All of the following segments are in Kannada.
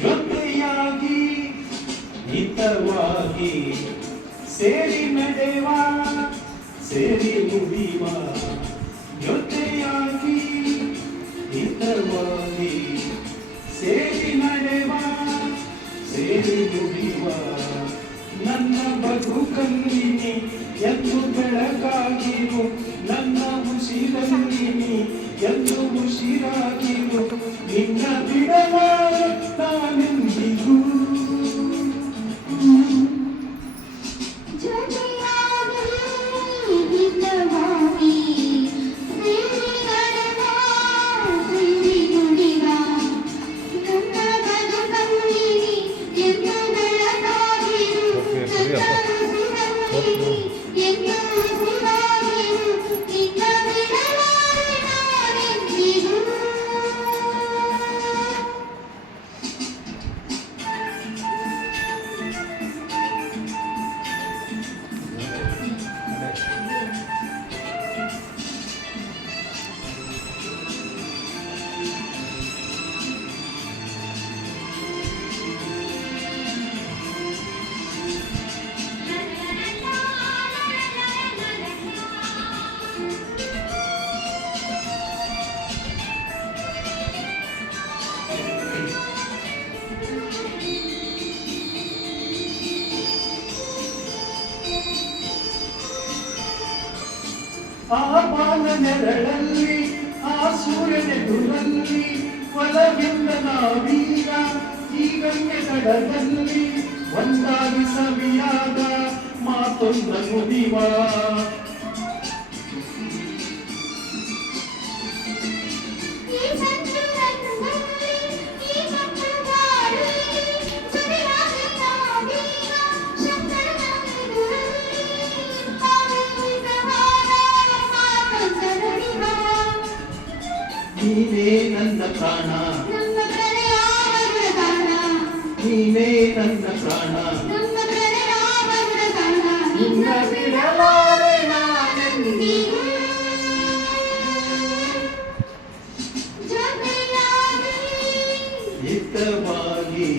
ಜೊತೆಯಾಗಿ ಹಿತವಾಗಿ ಸೇರಿ ನಡೆವ ಸೇರಿ ನುಡಿವ ಜೊತೆಯಾಗಿ ಹಿತವಾಗಿ ಸೇರಿ ನಡೆವ ಸೇರಿ ನುಡಿವ ನನ್ನ ಬದುಕಲ್ಲಿನಿ ಎಂದು ಬೆಳಕಾಗಿರು ನನ್ನ ಉಸಿರಲ್ಲಿನಿ ಎಂದು ಉಸಿರಾಗಿರು ನಿನ್ನ ಬಿಡವ ನಾನೆಂದಿಗೂ ಆ ಬಾಲ ನೆರಳಲ್ಲಿ ಆ ಸೂರ್ಯನೆದುರಲ್ಲಿ ಒಲವಿಂದ ನಾವೀಗ ಈ ಗಂಗೆ ಕಡಲಲ್ಲಿ ಒಂದಾಗಿ ಸವಿಯಾದ ಮಾತೊಂದ ನುಡಿವ ನೀನೇ ನನ್ನ ಪ್ರಾಣ ನೀನೇ ನನ್ನ ಪ್ರಾಣ ನಿನ್ನ ಬಿಡಲಾರೆ ನಾನೆಂದಿಗೂ ಹಿತವಾಗಿ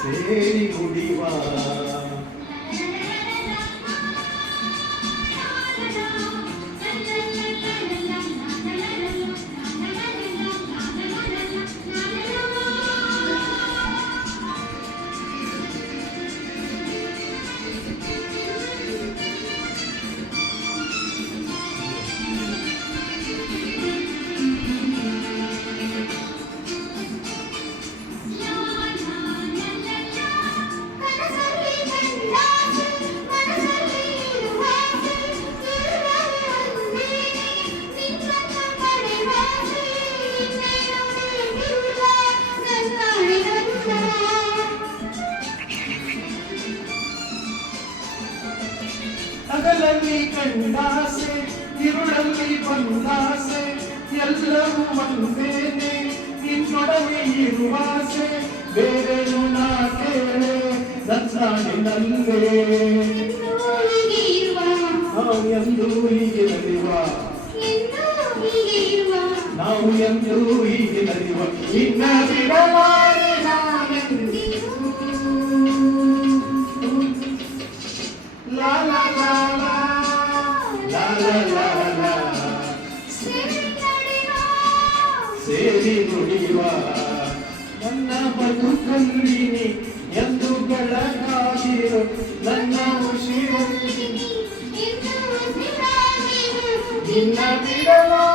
ಸೇರಿ ನುಡಿವ ಹಗಲಲ್ಲಿ ಕಂಡಾಸೆ ಇರುಳಲ್ಲಿ ಬಂದಾಸೆ ಎಲ್ಲವೂ ಒಂದೇನೆ ನಿನ್ನೊಡನೆ ಇರುವಾಸೆ ಬೇರೆನು ನಾ ಕೇಳೆ ನನ್ನಾಡಿನಲ್ಲೇ ನಾವು ಎಂದು ಹೀಗೆ ನಡೆಯುವ ನಾವು ಎಂದು ಹೀಗೆ ನಡೆಯುವ ನಿನ್ನ ಬಿಡಲಾರೆ ನಾನೆಂದಿಗೂ ಲಾ ಲಾ ಲಾ ಲಾ ಲಾ ಲಾ ಲಾ ಸೇರಿ ನುಡಿಯುವ ನನ್ನ ಬದುಕಲ್ಲಿನಿ ಎಂದು ಬೆಳಕಾಗಿರು ನನ್ನ ಉಸಿರು ನಿನ್ನ ಬಿಡಲ